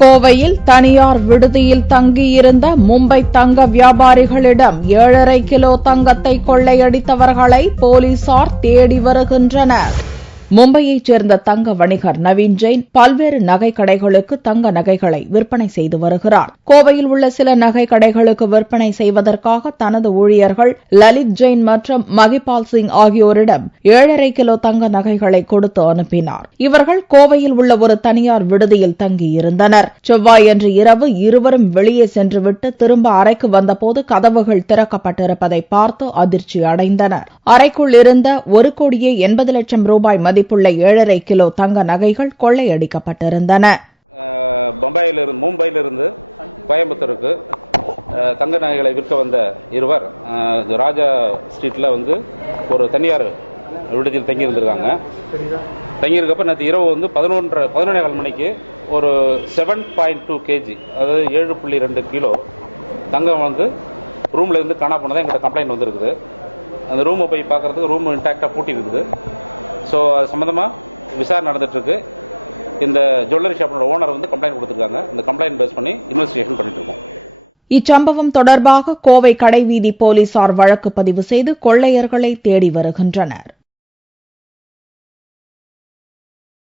கோவையில் தனியார் விடுதியில் தங்கியிருந்த மும்பை தங்க வியாபாரிகளிடம் 7.5 கிலோ தங்கத்தை கொள்ளையடித்தவர்களை போலீசார் தேடி வருகின்றனர். மும்பையைச் சேர்ந்த தங்க வணிகர் நவீன் ஜெயின் பல்வேறு நகை கடைகளுக்கு தங்க நகைகளை விற்பனை செய்து வருகிறார். கோவையில் உள்ள சில நகை கடைகளுக்கு விற்பனை செய்வதற்காக தனது ஊழியர்கள் லலித் ஜெயின் மற்றும் மகிபால் சிங் ஆகியோரிடம் 7.5 கிலோ தங்க நகைகளை கொடுத்து அனுப்பினார். இவர்கள் கோவையில் உள்ள ஒரு தனியார் விடுதியில் தங்கியிருந்தனர். செவ்வாயன்று இரவு இருவரும் வெளியே சென்றுவிட்டு திரும்ப அறைக்கு வந்தபோது கதவுகள் திறக்கப்பட்டிருப்பதை பார்த்து அதிர்ச்சி அடைந்தனர். அறைக்குள் இருந்த 1,80,00,000 ரூபாய் மதிப்புள்ள 7.5 கிலோ தங்க நகைகள் கொள்ளையடிக்கப்பட்டிருந்தன. இச்சம்பவம் தொடர்பாக கோவை கடைவீதி போலீசார் வழக்கு பதிவு செய்து கொள்ளையர்களை தேடி வருகின்றனர்.